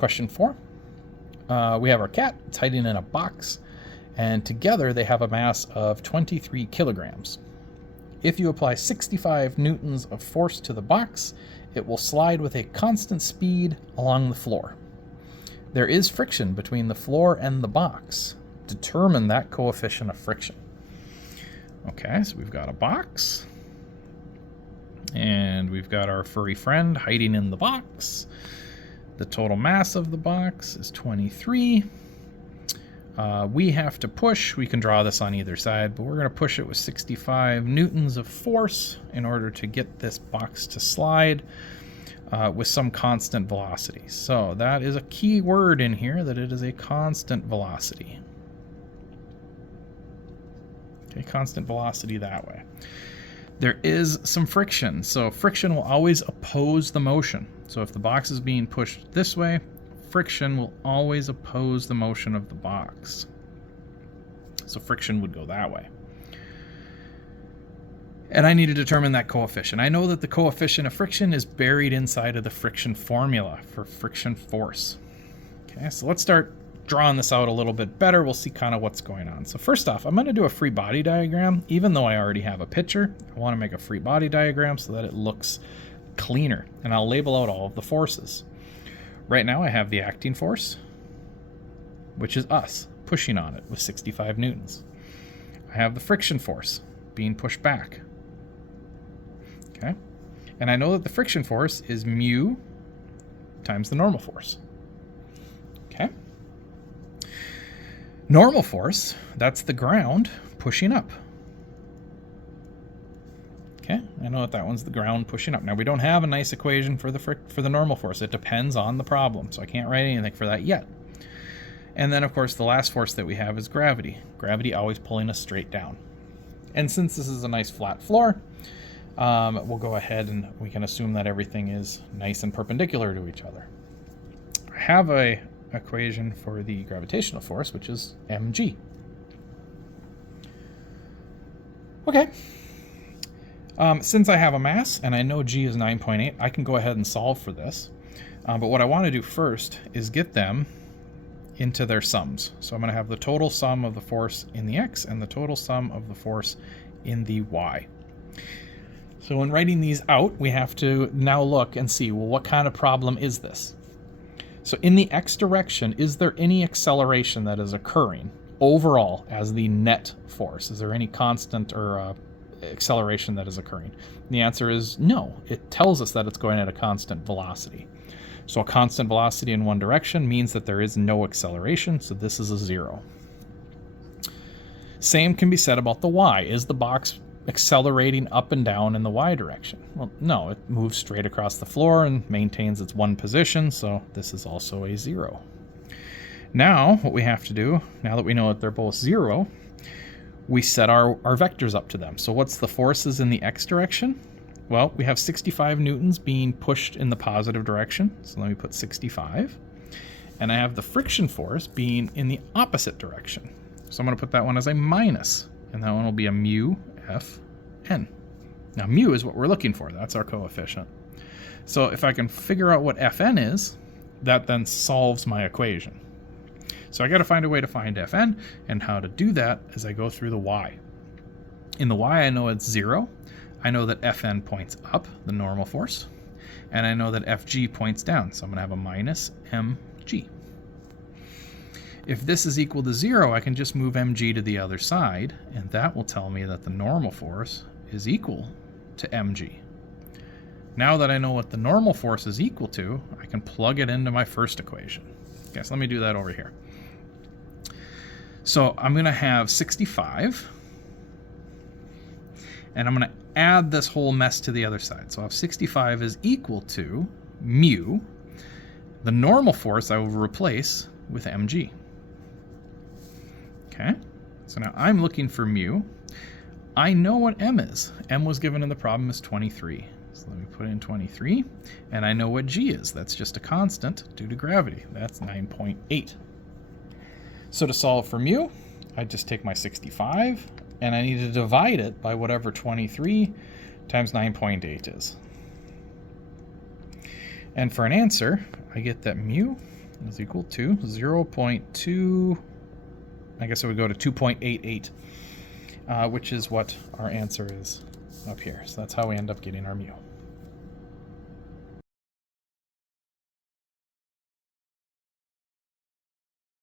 Question 4. We have our cat. It's hiding in a box, and together they have a mass of 23 kilograms. If you apply 65 newtons of force to the box, it will slide with a constant speed along the floor. There is friction between the floor and the box. Determine that coefficient of friction. Okay, so we've got a box, and we've got our furry friend hiding in the box. The total mass of the box is 23. We have to push. We can draw this on either side, but we're going to push it with 65 newtons of force in order to get this box to slide with some constant velocity. So that is a key word in here, that it is a constant velocity. Okay, constant velocity that way. There is some friction, so friction will always oppose the motion. So if the box is being pushed this way, friction will always oppose the motion of the box. So friction would go that way. And I need to determine that coefficient. I know that the coefficient of friction is buried inside of the friction formula for friction force. Okay, so let's start drawing this out a little bit better. We'll see kind of what's going on. So first off, I'm going to do a free body diagram. Even though I already have a picture, I want to make a free body diagram so that it looks cleaner. And I'll label out all of the forces. Right now I have the acting force, which is us pushing on it with 65 newtons. I have the friction force being pushed back. Okay, and I know that the friction force is mu times the normal force. Okay. Normal force, that's the ground pushing up. Okay, I know that one's the ground pushing up. Now we don't have a nice equation for the normal force. It depends on the problem, so I can't write anything for that yet. And then of course the last force that we have is gravity. Gravity always pulling us straight down. And since this is a nice flat floor, we'll go ahead and we can assume that everything is nice and perpendicular to each other. I have a equation for the gravitational force, which is mg. Okay. Since I have a mass and I know g is 9.8, I can go ahead and solve for this. But what I want to do first is get them into their sums. So I'm going to have the total sum of the force in the x and the total sum of the force in the y. So when writing these out, we have to now look and see, well, what kind of problem is this? So in the x direction, is there any acceleration that is occurring overall as the net force? Is there any constant or acceleration that is occurring? And the answer is no. It tells us that it's going at a constant velocity. So a constant velocity in one direction means that there is no acceleration, so this is a 0. Same can be said about the y. Is the box accelerating up and down in the y direction? Well, no, it moves straight across the floor and maintains its one position, so this is also a 0. Now, what we have to do, now that we know that they're both 0, we set our vectors up to them. So what's the forces in the x direction? Well, we have 65 newtons being pushed in the positive direction, so let me put 65. And I have the friction force being in the opposite direction. So I'm going to put that one as a minus, and that one will be a mu Fn. Now mu is what we're looking for, that's our coefficient. So if I can figure out what Fn is, that then solves my equation. So I got to find a way to find Fn, and how to do that as I go through the y. In the y I know it's 0. I know that Fn points up, the normal force, and I know that Fg points down, so I'm going to have a minus mg. If this is equal to 0, I can just move mg to the other side, and that will tell me that the normal force is equal to mg. Now that I know what the normal force is equal to, I can plug it into my first equation. Okay, so let me do that over here. So I'm going to have 65, and I'm going to add this whole mess to the other side. So I have 65 is equal to mu. The normal force I will replace with mg. Okay, so now I'm looking for mu. I know what m is. M was given in the problem as 23. So let me put in 23. And I know what g is. That's just a constant due to gravity. That's 9.8. So to solve for mu, I just take my 65, and I need to divide it by whatever 23 times 9.8 is. And for an answer, I get that mu is equal to 0.2, I guess it would go to 2.88, which is what our answer is up here. So that's how we end up getting our mu.